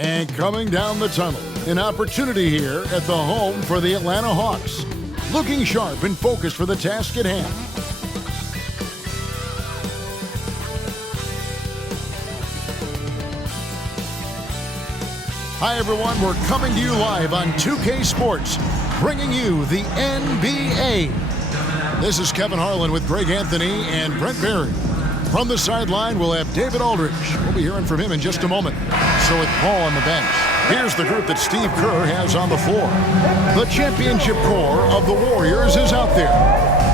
And coming down the tunnel, an opportunity here at the home for the Atlanta Hawks. Looking sharp and focused for the task at hand. Hi everyone, we're coming to you live on 2K Sports, bringing you the NBA. This is Kevin Harlan with Greg Anthony and Brent Barry. From the sideline, we'll have David Aldridge. We'll be hearing from him in just a moment. So with Paul on the bench, here's the group that Steve Kerr has on the floor. The championship core of the Warriors is out there.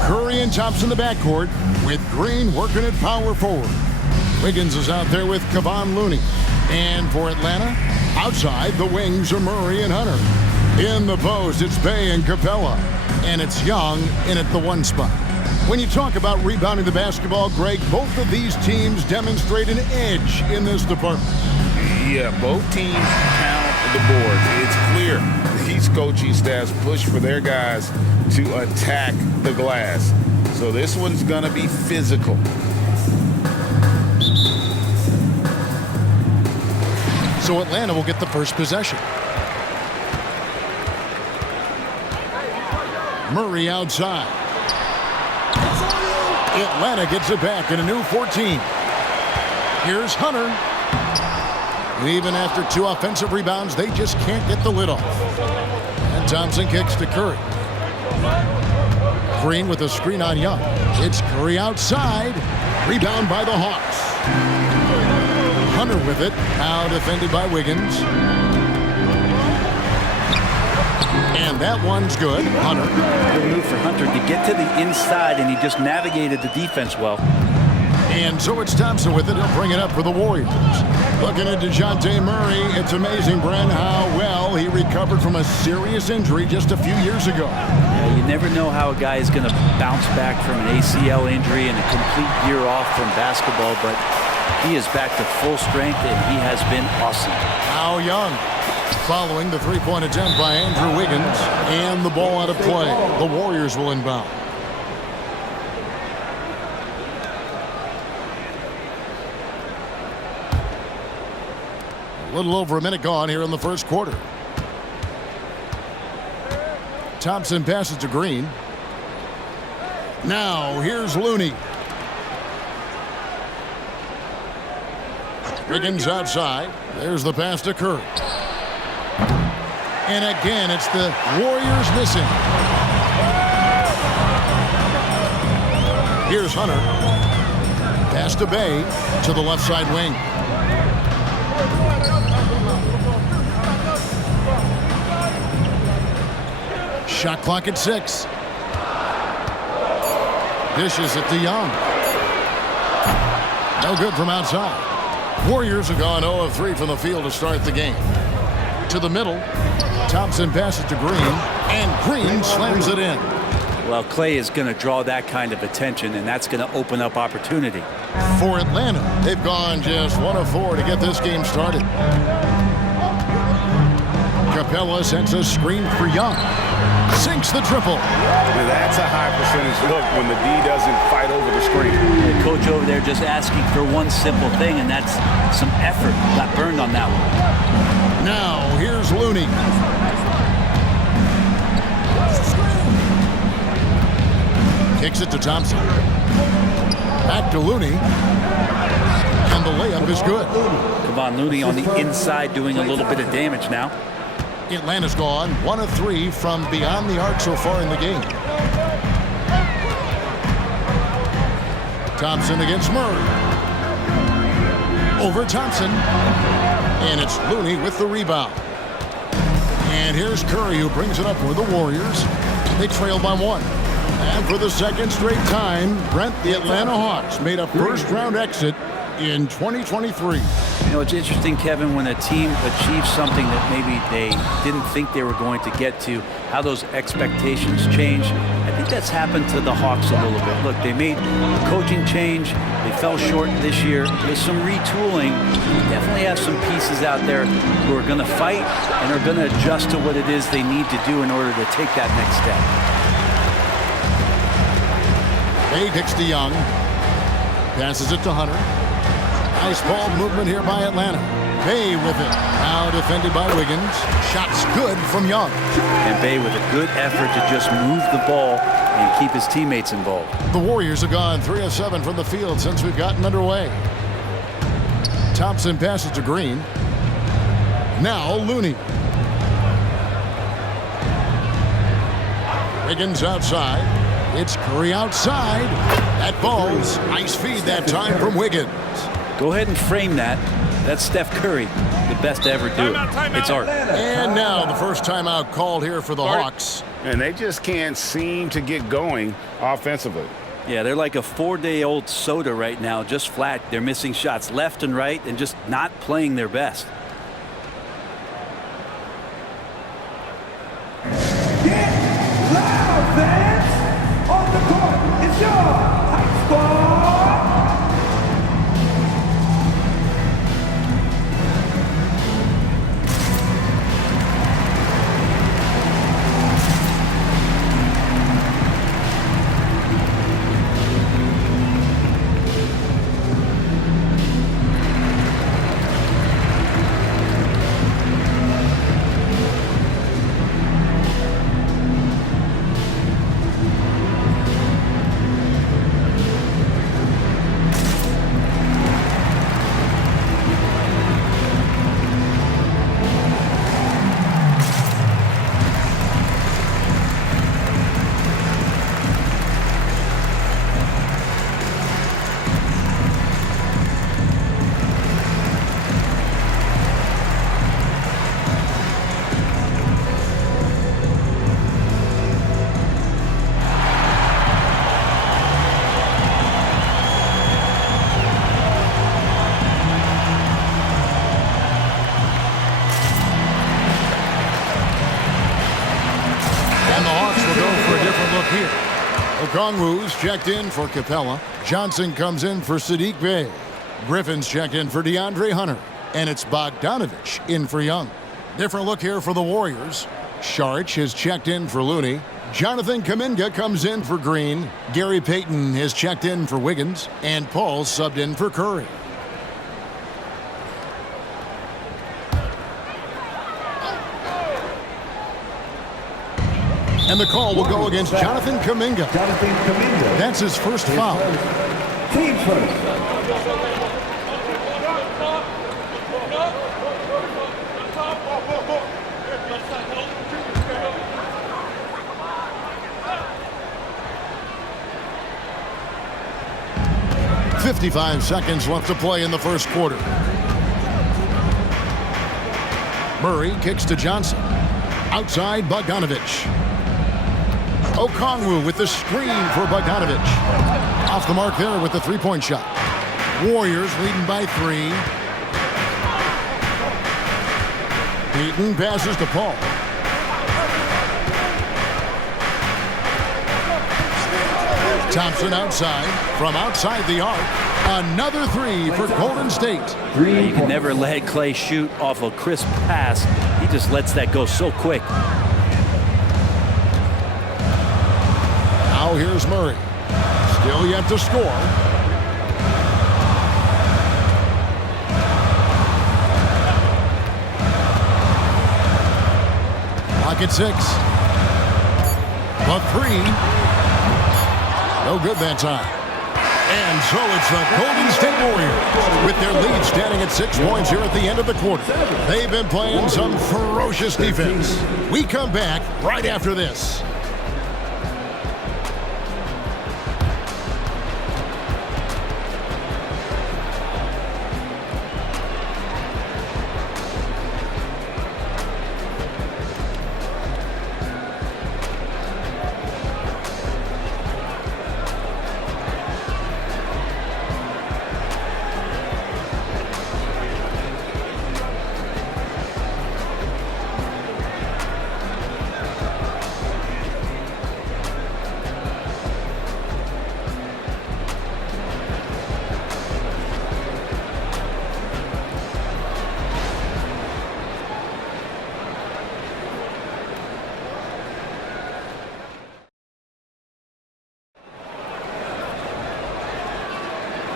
Curry and Thompson in the backcourt, with Green working at power forward. Wiggins is out there with Kevon Looney. And for Atlanta, outside the wings are Murray and Hunter. In the post, it's Bey and Capella. And it's Young in at the one spot. When you talk about rebounding the basketball, Greg, both of these teams demonstrate an edge in this department. Yeah, both teams count the board. It's clear these coaching staffs push for their guys to attack the glass. So this one's going to be physical. So Atlanta will get the first possession. Murray outside. Atlanta gets it back in a new 14. Here's Hunter. And even after 2 offensive rebounds, they just can't get the lid off. And Thompson kicks to Curry. Green with a screen on Young. It's Curry outside. Rebound by the Hawks. Hunter with it. Now defended by Wiggins. And that one's good. Hunter. Good move for Hunter to get to the inside, and he just navigated the defense well. And so it's Thompson with it. He'll bring it up for the Warriors. Looking at DeJounte Murray, it's amazing, Brent, how well he recovered from a serious injury just a few years ago. Yeah, you never know how a guy is going to bounce back from an ACL injury and a complete year off from basketball, but he is back to full strength, and he has been awesome. Now Young, following the three-point attempt by Andrew Wiggins, and the ball out of play. The Warriors will inbound. A little over a minute gone here in the first quarter. Thompson passes to Green. Now here's Looney. Wiggins outside. There's the pass to Curry. And again, it's the Warriors missing. Here's Hunter. Pass to Bey to the left side wing. Shot clock at 6. Dishes it to Young. No good from outside. Warriors have gone 0 of 3 from the field to start the game. To the middle. Thompson passes to Green. And Green slams it in. Well, Clay is going to draw that kind of attention, and that's going to open up opportunity. For Atlanta, they've gone just 1 of 4 to get this game started. Capella sends a screen for Young. Sinks the triple. That's a high percentage look when the D doesn't fight over the screen. The coach over there just asking for one simple thing, and that's some effort. Got burned on that one. Now, here's Looney. Kicks it to Thompson. Back to Looney. And the layup is good. Kevon Looney on the inside doing a little bit of damage now. Atlanta's gone 1 of 3 from beyond the arc so far in the game. Thompson against Murray. Over Thompson. And it's Looney with the rebound. And here's Curry, who brings it up for the Warriors. They trail by 1. And for the second straight time, Brent, the Atlanta Hawks made a first-round exit in 2023. You know, it's interesting, Kevin, when a team achieves something that maybe they didn't think they were going to get to, how those expectations change. I think that's happened to the Hawks a little bit. Look, they made a coaching change. They fell short this year. With some retooling, we definitely have some pieces out there who are going to fight and are going to adjust to what it is they need to do in order to take that next step. Bay kicks to Young. Passes it to Hunter. Nice ball movement here by Atlanta. Bay with it. Now defended by Wiggins. Shots good from Young. And Bay with a good effort to just move the ball and keep his teammates involved. The Warriors have gone 3 of 7 from the field since we've gotten underway. Thompson passes to Green. Now Looney. Wiggins outside. It's Curry outside. That ball's nice feed that time from Wiggins. Go ahead and frame that. That's Steph Curry, the best to ever do it. It's art. And now the first timeout called here for the Hawks. And they just can't seem to get going offensively. Yeah, they're like a 4-day-old soda right now, just flat. They're missing shots left and right and just not playing their best. Get loud, fans! On the court, it's your high score! Okongwu's checked in for Capella. Johnson comes in for Saddiq Bey. Griffin's checked in for DeAndre Hunter. And it's Bogdanovich in for Young. Different look here for the Warriors. Saric has checked in for Looney. Jonathan Kuminga comes in for Green. Gary Payton has checked in for Wiggins. And Paul subbed in for Curry. And the call will go against Jonathan Kuminga. That's his first foul. Team first. .55 seconds left to play in the first quarter. Murray kicks to Johnson. Outside Bogdanovich. Okongwu with the screen for Bogdanovich. Off the mark there with the three-point shot. Warriors leading by 3. Payton passes to Paul. Thompson outside. From outside the arc. Another 3 for Golden State. You can never let Clay shoot off a crisp pass. He just lets that go so quick. Now here's Murray. Still yet to score. Clock at 6. The 3. No good that time. And so it's the Golden State Warriors with their lead standing at 6 points here at the end of the quarter. They've been playing some ferocious defense. We come back right after this.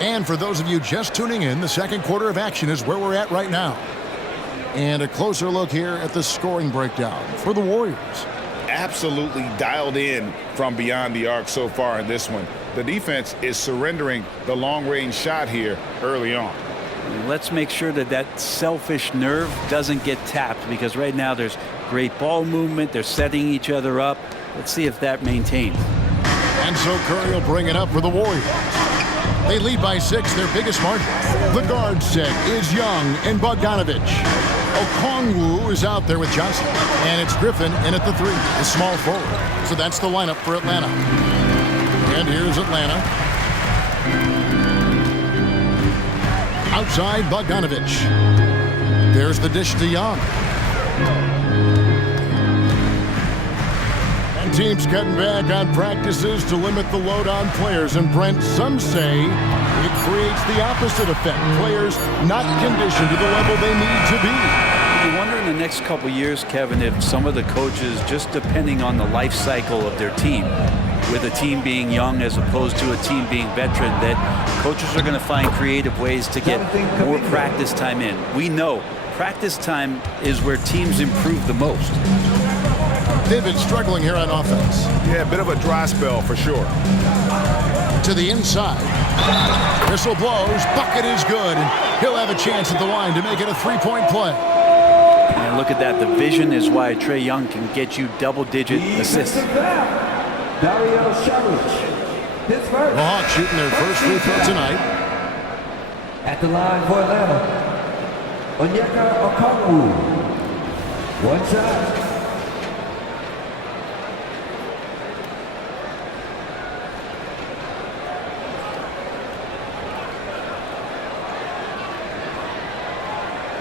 And for those of you just tuning in, the second quarter of action is where we're at right now. And a closer look here at the scoring breakdown for the Warriors. Absolutely dialed in from beyond the arc so far in this one. The defense is surrendering the long-range shot here early on. Let's make sure that that selfish nerve doesn't get tapped, because right now there's great ball movement. They're setting each other up. Let's see if that maintains. And so Curry will bring it up for the Warriors. They lead by 6, their biggest margin. The guard set is Young and Bogdanovic. Okongwu is out there with Johnson. And it's Griffin in at the 3, the small forward. So that's the lineup for Atlanta. And here's Atlanta. Outside, Bogdanovic. There's the dish to Young. And teams cutting back on practices to limit the load on players. And Brent, some say it creates the opposite effect. Players not conditioned to the level they need to be. You wonder in the next couple years, Kevin, if some of the coaches, just depending on the life cycle of their team, with a team being young as opposed to a team being veteran, that coaches are going to find creative ways to get more practice time in. We know practice time is where teams improve the most. They've been struggling here on offense. Yeah, a bit of a dry spell for sure. To the inside. Whistle blows. Bucket is good. And he'll have a chance at the line to make it a 3-point play. And look at that. The vision is why Trae Young can get you double-digit assists. Dario Saric. His first. The Hawks shooting their first free throw tonight. At the line for Atlanta, Onyeka Okongwu. One shot.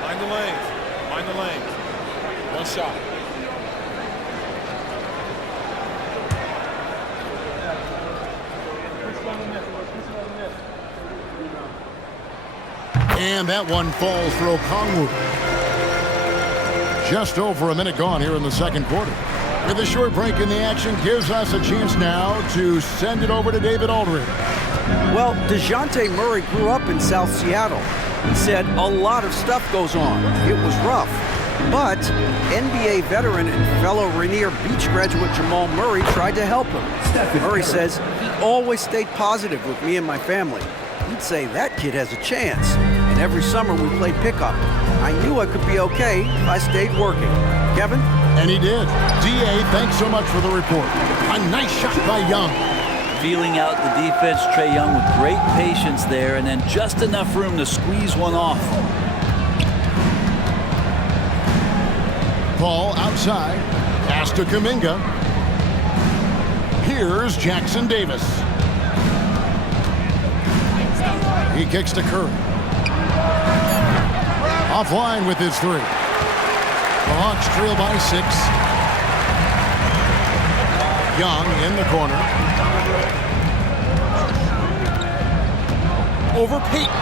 Mind the lanes. Mind the lanes. One shot. And that one falls for Okongwu. Just over a minute gone here in the second quarter. With a short break in the action, gives us a chance now to send it over to David Aldridge. Well, DeJounte Murray grew up in South Seattle. He said a lot of stuff goes on. It was rough. But NBA veteran and fellow Rainier Beach graduate Jamal Murray tried to help him. Murray says he always stayed positive with me and my family. He'd say that kid has a chance. And every summer we played pickup. I knew I could be okay if I stayed working. Kevin? And he did. D.A., thanks so much for the report. A nice shot by Young. Feeling out the defense, Trae Young with great patience there, and then just enough room to squeeze one off. Ball outside. Pass to Kuminga. Here's Jackson Davis. He kicks to Curry. Offline with his 3. The Hawks trail by 6. Young in the corner. Over Payton.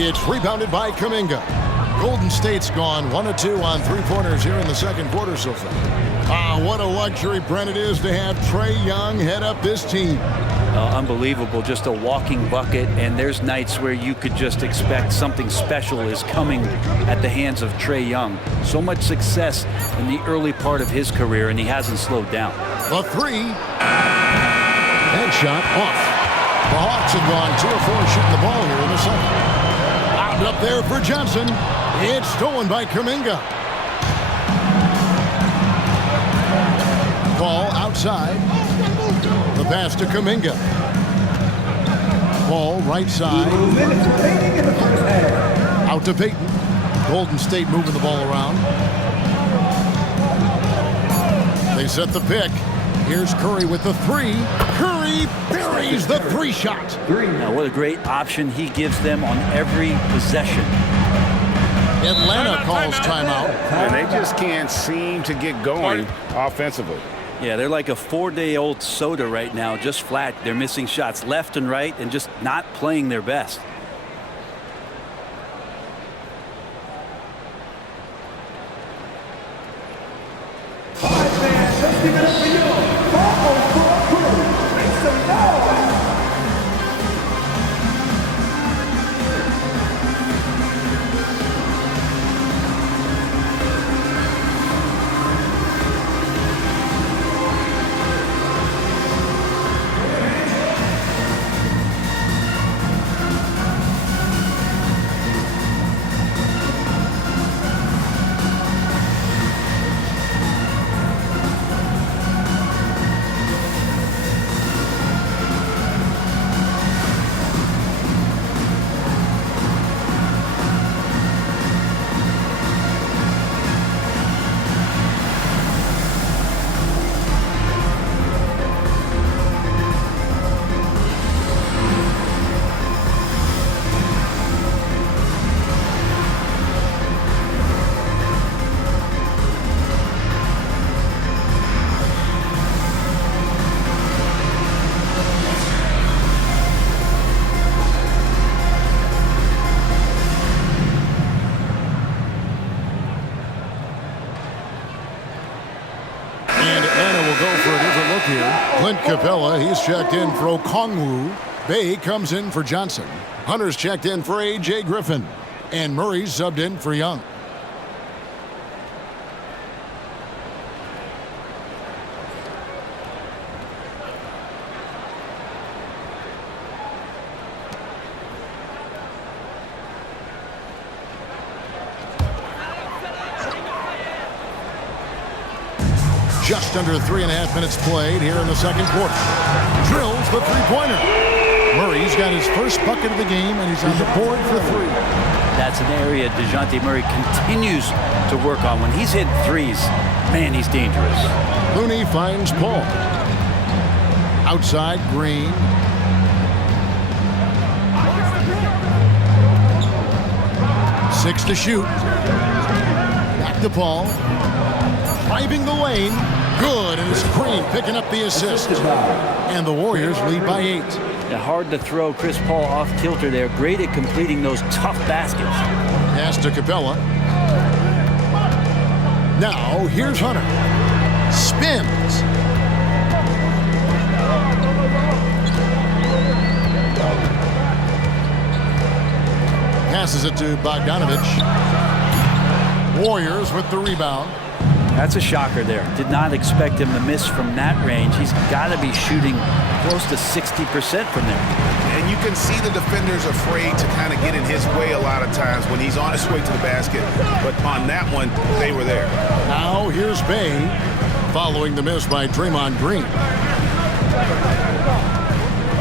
It's rebounded by Kuminga. Golden State's gone 1 of 2 on 3-pointers here in the second quarter so far. What a luxury, Brent, it is to have Trae Young head up this team. Unbelievable, just a walking bucket, and there's nights where you could just expect something special is coming at the hands of Trae Young. So much success in the early part of his career, and he hasn't slowed down. The 3. Headshot off. The Hawks have gone 2 of 4 shooting the ball here in the second. Out up there for Johnson. It's stolen by Kuminga. Ball outside. The pass to Kuminga. Ball right side. 2 minutes remaining in the first half. Out to Payton. Golden State moving the ball around. They set the pick. Here's Curry with the 3. Curry buries the 3 shot. Now, what a great option he gives them on every possession. Atlanta calls timeout. And they just can't seem to get going offensively. Yeah, they're like a 4-day-old soda right now, just flat. They're missing shots left and right and just not playing their best. Let's give it up for you. Almost for Curry. Make some noise. Clint Capella, he's checked in for Okongwu. Bay comes in for Johnson. Hunter's checked in for A.J. Griffin. And Murray's subbed in for Young. Just under 3.5 minutes played here in the second quarter. Drills the three-pointer. Murray's got his first bucket of the game, and he's on the board for 3. That's an area DeJounte Murray continues to work on. When he's hitting threes, man, he's dangerous. Looney finds Paul. Outside, Green. Six to shoot. Back to Paul. Driving the lane. Good, and it's Green picking up the assist. And the Warriors lead by 8. Yeah, hard to throw Chris Paul off kilter there. Great at completing those tough baskets. Pass to Capella. Now, here's Hunter. Spins. Passes it to Bogdanovich. Warriors with the rebound. That's a shocker there. Did not expect him to miss from that range. He's got to be shooting close to 60% from there. And you can see the defenders afraid to kind of get in his way a lot of times when he's on his way to the basket. But on that one, they were there. Now here's Bay, following the miss by Draymond Green.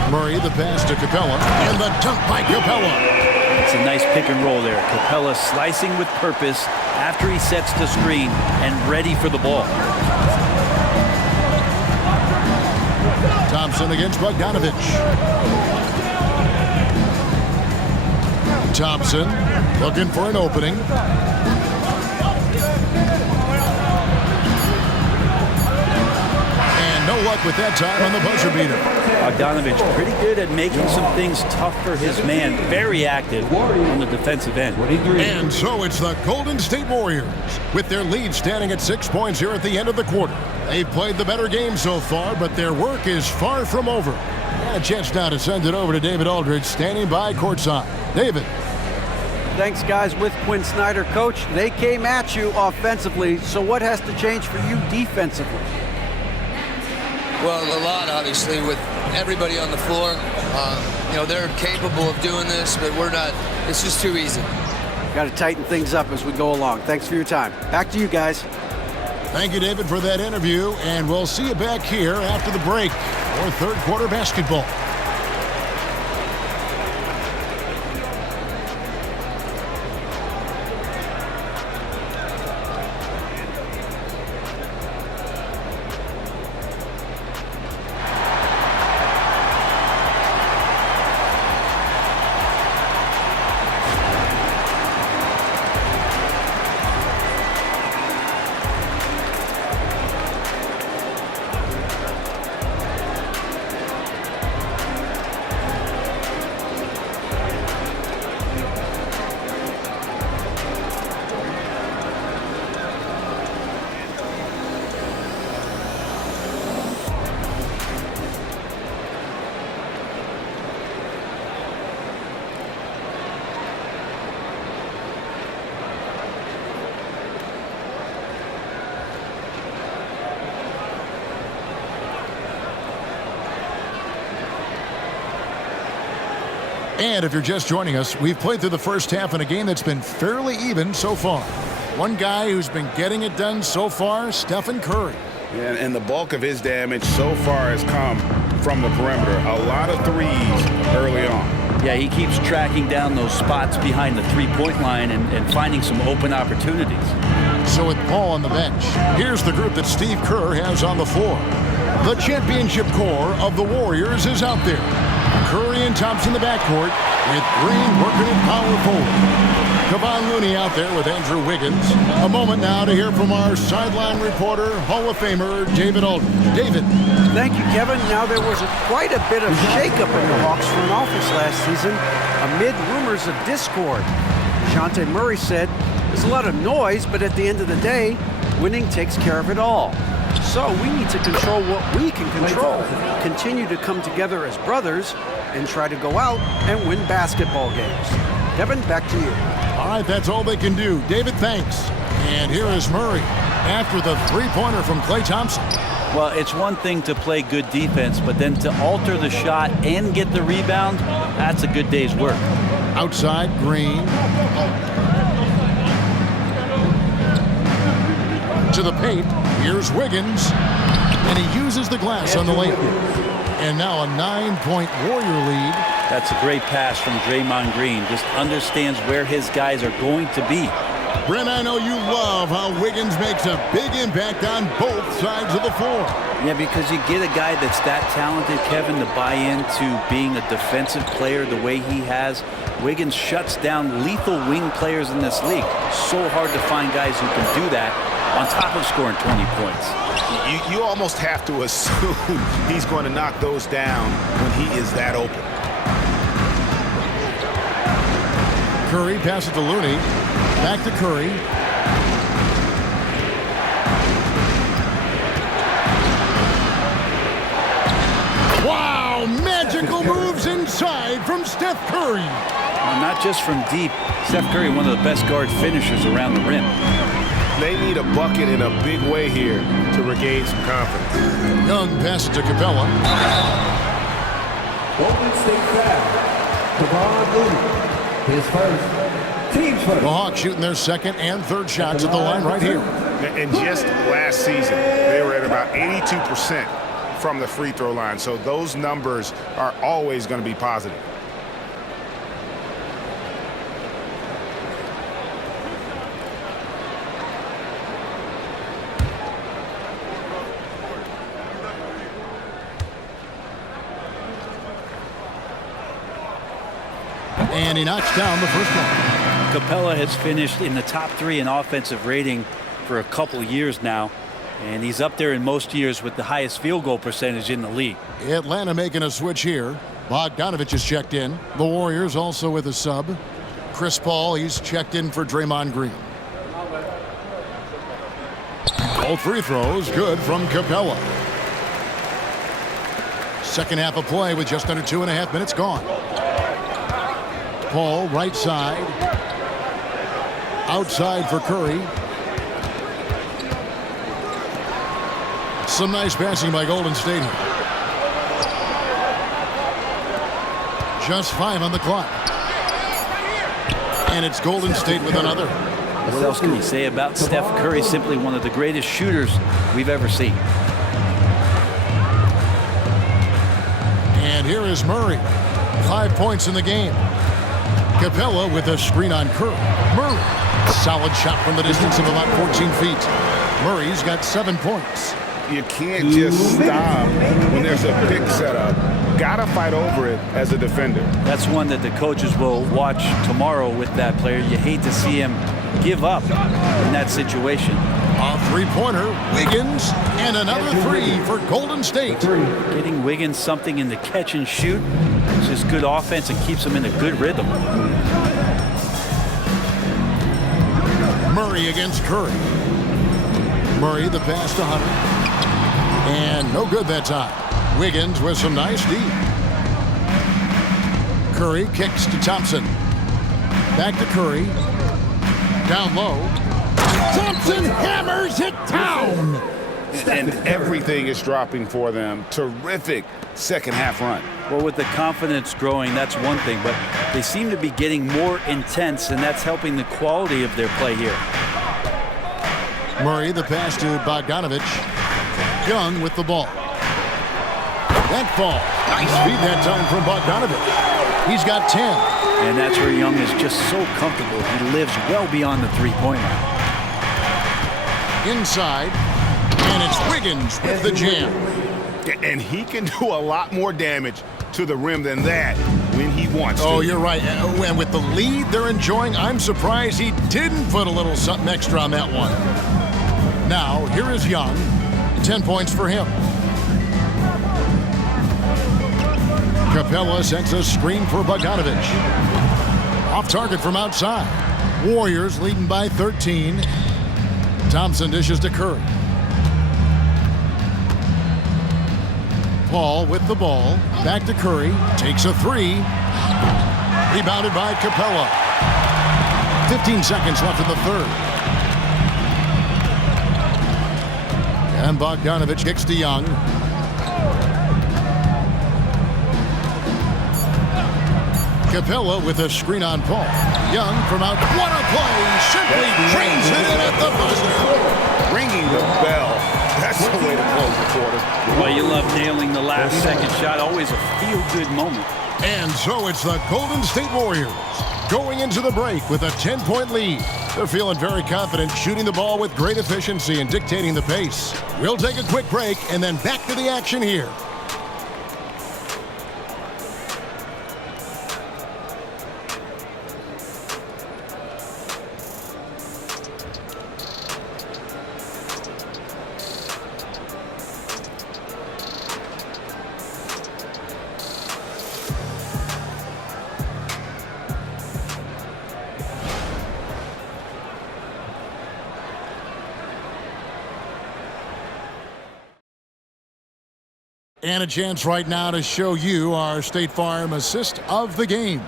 Murray, the pass to Capella, and the dunk by Capella. It's a nice pick and roll there. Capella slicing with purpose after he sets the screen and ready for the ball. Thompson against Bogdanovich. Thompson looking for an opening. And no luck with that time on the buzzer beater. Bogdanovich pretty good at making some things tough for his man. Very active on the defensive end. And so it's the Golden State Warriors with their lead standing at 6 points here at the end of the quarter. They've played the better game so far, but their work is far from over. And a chance now to send it over to David Aldridge, standing by courtside. David. Thanks, guys. With Quinn Snyder, coach, they came at you offensively. So what has to change for you defensively? Well, a lot, obviously, with everybody on the floor. They're capable of doing this, but we're not. It's just too easy. Got to tighten things up as we go along. Thanks for your time. Back to you guys. Thank you, David, for that interview, and we'll see you back here after the break for third quarter basketball. And if you're just joining us, we've played through the first half in a game that's been fairly even so far. One guy who's been getting it done so far, Stephen Curry. Yeah, and the bulk of his damage so far has come from the perimeter. A lot of threes early on. Yeah, he keeps tracking down those spots behind the three-point line and finding some open opportunities. So with Paul on the bench, here's the group that Steve Kerr has on the floor. The championship core of the Warriors is out there. Curry and Thompson in the backcourt, with Green working at power forward. Kevon Looney out there with Andrew Wiggins. A moment now to hear from our sideline reporter, Hall of Famer David Aldridge. David. Thank you, Kevin. Now, there was quite a bit of shakeup in the Hawks front office last season amid rumors of discord. DeJounte Murray said, there's a lot of noise, but at the end of the day, winning takes care of it all. So we need to control what we can control. Continue to come together as brothers and try to go out and win basketball games. Kevin, back to you. All right, that's all they can do. David, thanks. And here is Murray after the three-pointer from Klay Thompson. Well, it's one thing to play good defense, but then to alter the shot and get the rebound, that's a good day's work. Outside, Green. To the paint. Here's Wiggins. And he uses the glass on the layup. And now a 9-point Warrior lead. That's a great pass from Draymond Green. Just understands where his guys are going to be. Brent, I know you love how Wiggins makes a big impact on both sides of the floor. Yeah, because you get a guy that's that talented, Kevin, to buy into being a defensive player the way he has. Wiggins shuts down lethal wing players in this league. So hard to find guys who can do that on top of scoring 20 points. You almost have to assume he's going to knock those down when he is that open. Curry passes to Looney. Back to Curry. Wow, magical moves inside from Steph Curry. Well, not just from deep. Steph Curry, one of the best guard finishers around the rim. They need a bucket in a big way here to regain some confidence. Young passes to Capella. Golden State foul. Kevon Looney. His first. Team's first. The Hawks shooting their second and third shots at the line right here. And just last season, they were at about 82% from the free throw line. So those numbers are always going to be positive. And he knocks down the first one. Capella has finished in the top 3 in offensive rating for a couple years now, and he's up there in most years with the highest field goal percentage in the league. Atlanta making a switch here. Bogdanovich is checked in. The Warriors also with a sub. Chris Paul, he's checked in for Draymond Green. All free throws good from Capella. Second half of play with just under 2.5 minutes gone. Paul, right side. Outside for Curry. Some nice passing by Golden State here. Just 5 on the clock. And it's Golden State with another. What else can you say about Steph Curry? Simply one of the greatest shooters we've ever seen. And here is Murray. 5 points in the game. Capella with a screen on Curry. Murray, solid shot from the distance of about 14 feet. Murray's got 7 points. You can't just stop when there's a pick set up. Gotta fight over it as a defender. That's one that the coaches will watch tomorrow with that player. You hate to see him give up in that situation. A three-pointer, Wiggins, and another 3 for Golden State. Getting Wiggins something in the catch and shoot is just good offense and keeps him in a good rhythm. Murray against Curry. Murray the pass to Hunter. And no good that time. Wiggins with some nice D. Curry kicks to Thompson. Back to Curry. Down low. Thompson hammers it down. And everything is dropping for them. Terrific second half run. Well, with the confidence growing, that's one thing, but they seem to be getting more intense, and that's helping the quality of their play here. Murray the pass to Bogdanovich. Young with the ball. That fall. Nice feed that time from Bogdanovich. He's got 10. And that's where Young is just so comfortable. He lives well beyond the three-point line. Inside. And it's Wiggins with the jam. And he can do a lot more damage to the rim than that when he wants to. Oh, you're right. And with the lead they're enjoying, I'm surprised he didn't put a little something extra on that one. Now, here is Young. 10 points for him. Capella sends a screen for Bogdanovich. Off target from outside. Warriors leading by 13. Thompson dishes to Curry. Paul with the ball. Back to Curry. Takes a three. Rebounded by Capella. 15 seconds left in the third. And Bogdanovich kicks to Young. Capella with a screen on Paul. Young from out. What a play! Simply trains it in at the buzzer. Ringing the bell. That's the way to close the quarter. Well, you love nailing the last second shot. Always a feel-good moment. And so it's the Golden State Warriors going into the break with a 10-point lead. They're feeling very confident, shooting the ball with great efficiency and dictating the pace. We'll take a quick break and then back to the action here. And a chance right now to show you our State Farm assist of the game.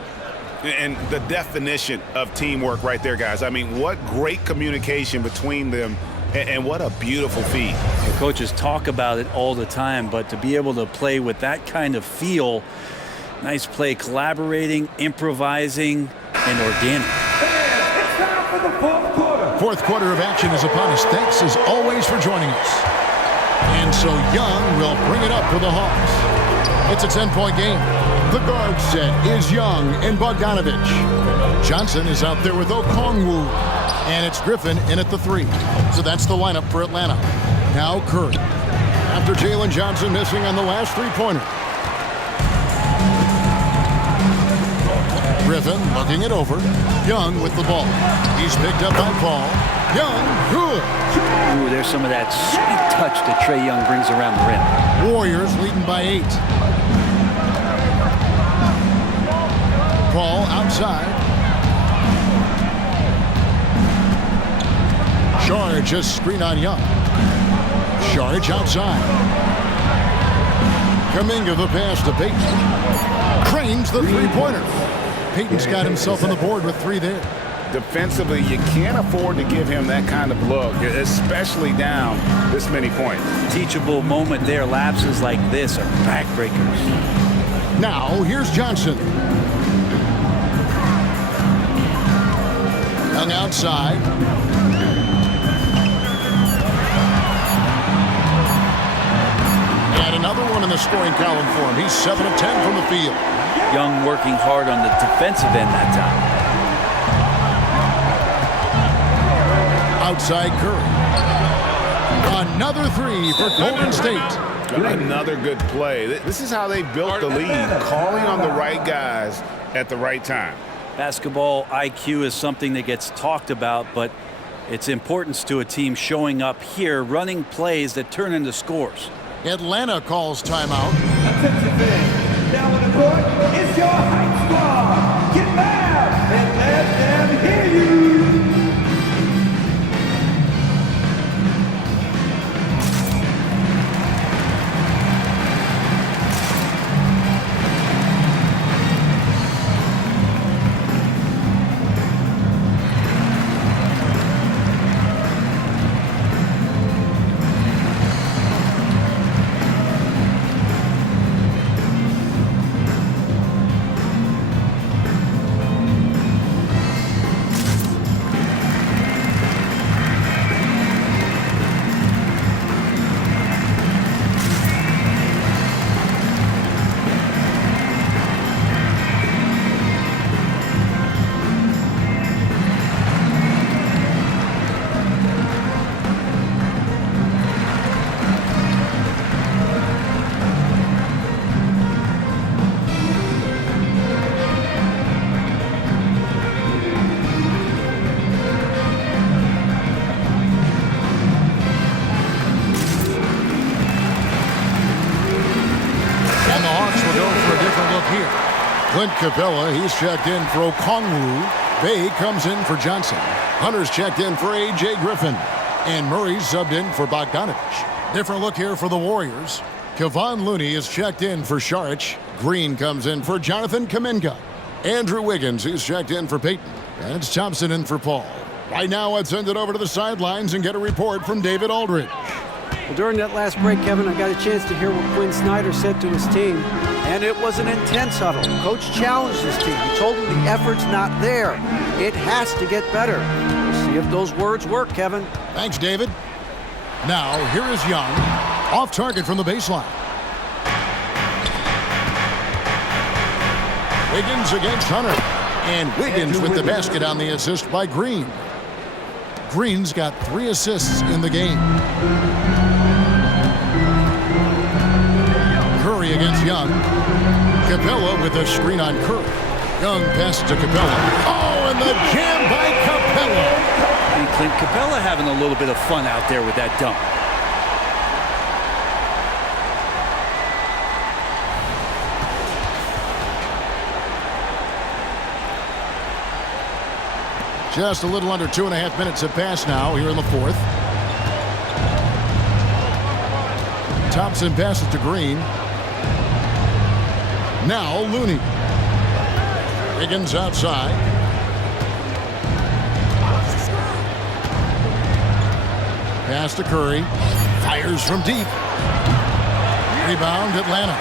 And the definition of teamwork right there, guys. I mean, what great communication between them, and what a beautiful feed. The coaches talk about it all the time, but to be able to play with that kind of feel, nice play, collaborating, improvising, and organic. It's time for the fourth quarter. Fourth quarter of action is upon us. Thanks as always for joining us. And so Young will bring it up for the Hawks. It's a 10-point game. The guard set is Young and Bogdanovich. Johnson is out there with Okongwu. And it's Griffin in at the three. So that's the lineup for Atlanta. Now Curry. After Jalen Johnson missing on the last three-pointer. Griffin looking it over. Young with the ball. He's picked up by Paul. Young, good. Ooh, there's some of that sweet touch that Trae Young brings around the rim. Warriors leading by 8. Paul outside. Sharge just screen on Young. Sharge outside. Kuminga the pass to Payton. Cranes the three-pointer. Payton's got himself on the board with 3 there. Defensively, you can't afford to give him that kind of look, especially down this many points. Teachable moment there. Lapses like this are backbreakers. Now, here's Johnson. Young outside. And another one in the scoring column for him. He's 7 of 10 from the field. Young working hard on the defensive end that time. Outside Curry. Another three for Golden State. Another good play. This is how they built the lead, calling on the right guys at the right time. Basketball IQ is something that gets talked about, but its importance to a team showing up here, running plays that turn into scores. Atlanta calls timeout. Attention fans. Now on the court, it's your hype squad. Get loud and let them hear you. Clint Capella, he's checked in for Okongwu. Bay comes in for Johnson. Hunter's checked in for A.J. Griffin. And Murray's subbed in for Bogdanovich. Different look here for the Warriors. Kevon Looney is checked in for Sharich. Green comes in for Jonathan Kuminga. Andrew Wiggins is checked in for Peyton. And it's Thompson in for Paul. Right now, let's send it over to the sidelines and get a report from David Aldridge. Well, during that last break, Kevin, I got a chance to hear what Quinn Snyder said to his team, and it was an intense huddle. Coach challenged his team. He told them the effort's not there. It has to get better. We'll see if those words work, Kevin. Thanks, David. Now, here is Young. Off target from the baseline. Wiggins against Hunter. And Wiggins with the basket on the assist by Green. Green's got 3 assists in the game. Curry against Young. Capella with a screen on Curry. Young passes to Capella. Oh, and the jam by Capella. And Clint Capella having a little bit of fun out there with that dunk. Just a little under 2.5 minutes have passed now here in the fourth. Thompson passes to Green. Now Looney. Wiggins outside. Pass to Curry. Fires from deep. Rebound Atlanta.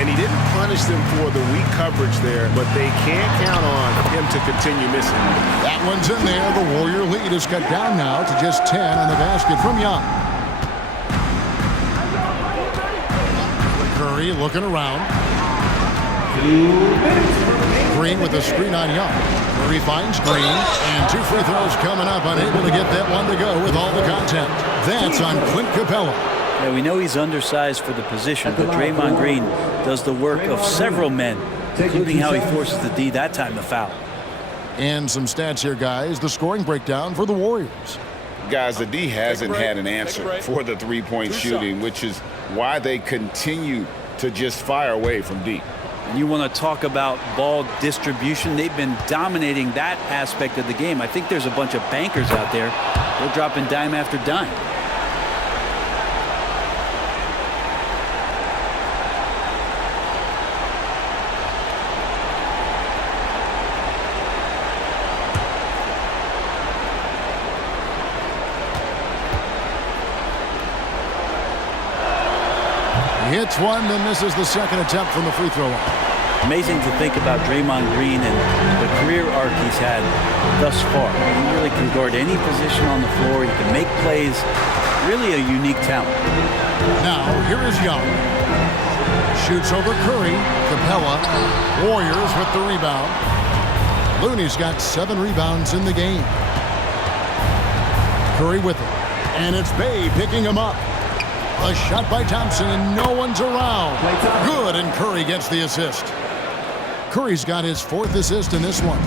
And he didn't punish them for the weak coverage there, but they can't count on him to continue missing. That one's in there. The Warrior lead is cut down now to just 10 on the basket from Young. Curry looking around. Green with a screen on Young. Curry finds Green, and 2 free throws coming up, unable to get that one to go with all the contact. That's on Clint Capella. Yeah, we know he's undersized for the position, but Draymond Green does the work of several men, including how he forces the D that time to foul. And some stats here, guys. The scoring breakdown for the Warriors. Guys, the D hasn't had an answer for the three-point shooting, which is why they continue to just fire away from deep. And you want to talk about ball distribution. They've been dominating that aspect of the game. I think there's a bunch of bankers out there. They're dropping dime after dime. Hits one, then misses the second attempt from the free throw line. Amazing to think about Draymond Green and the career arc he's had thus far. He really can guard any position on the floor. He can make plays. Really a unique talent. Now, here is Young. Shoots over Curry. Capella. Warriors with the rebound. Looney's got 7 rebounds in the game. Curry with it. And it's Bay picking him up. A shot by Thompson, and no one's around. Good, and Curry gets the assist. Curry's got his 4th assist in this one.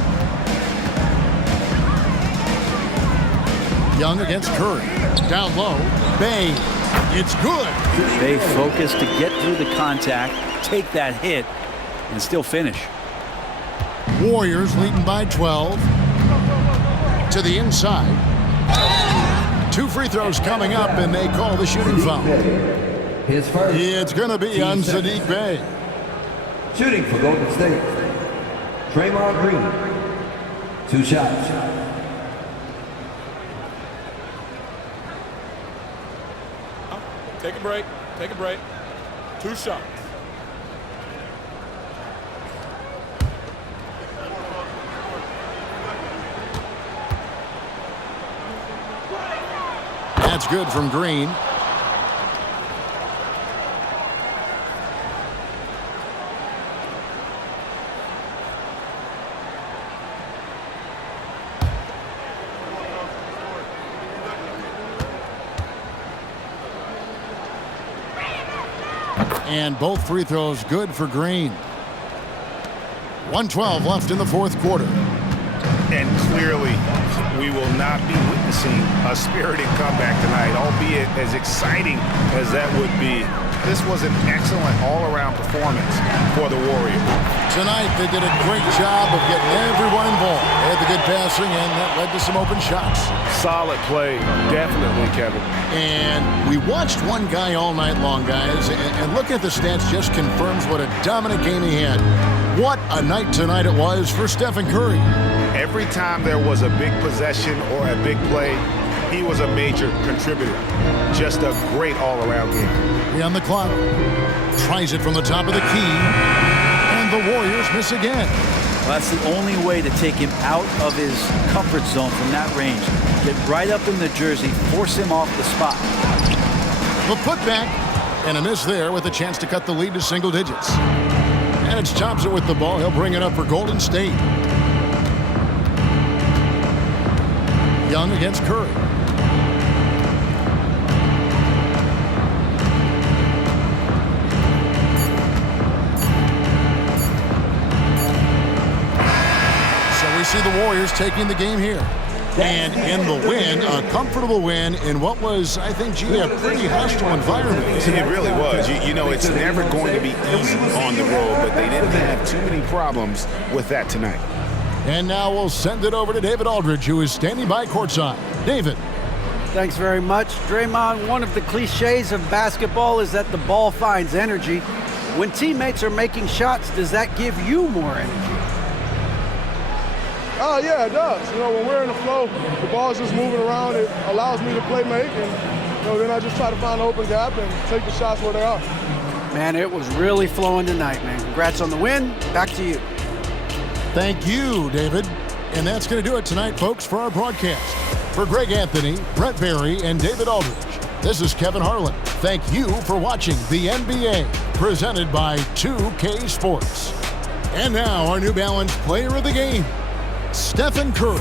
Young against Curry. Down low. Bay. It's good. Bay focused to get through the contact, take that hit, and still finish. Warriors leading by 12. To the inside. 2 free throws coming up, and they call the shooting foul. His first. It's going to be on Saddiq Bey. Shooting for Golden State. Draymond Green. 2 shots. Take a break. Take a break. 2 shots. That's good from Green. And both free throws good for Green. 1:12 left in the 4th quarter. And clearly, we will not be witnessing witnessing a spirited comeback tonight, albeit as exciting as that would be. This was an excellent all-around performance for the Warriors. Tonight, they did a great job of getting everyone involved. They had the good passing, and that led to some open shots. Solid play, definitely, Kevin. And we watched one guy all night long, guys, and looking at the stats just confirms what a dominant game he had. What a night tonight it was for Stephen Curry. Every time there was a big possession or a big play, he was a major contributor. Just a great all-around game. 3 on the clock. Tries it from the top of the key. And the Warriors miss again. Well, that's the only way to take him out of his comfort zone from that range. Get right up in the jersey, force him off the spot. The putback, and a miss there with a chance to cut the lead to single digits. And it's Thompson with the ball. He'll bring it up for Golden State. Young against Curry. We see the Warriors taking the game here. And in the win, a comfortable win in what was, I think, a pretty hostile environment. It really was. You know, it's never going to be easy on the road, but they didn't have too many problems with that tonight. And now we'll send it over to David Aldridge, who is standing by courtside. David. Thanks very much. Draymond, one of the cliches of basketball is that the ball finds energy. When teammates are making shots, does that give you more energy? Oh, yeah, it does. You know, when we're in the flow, the ball's just moving around. It allows me to play make, and, then I just try to find an open gap and take the shots where they are. Man, it was really flowing tonight, man. Congrats on the win. Back to you. Thank you, David. And that's going to do it tonight, folks, for our broadcast. For Greg Anthony, Brett Barry, and David Aldridge, this is Kevin Harlan. Thank you for watching the NBA, presented by 2K Sports. And now, our New Balance Player of the Game, Stephen Curry.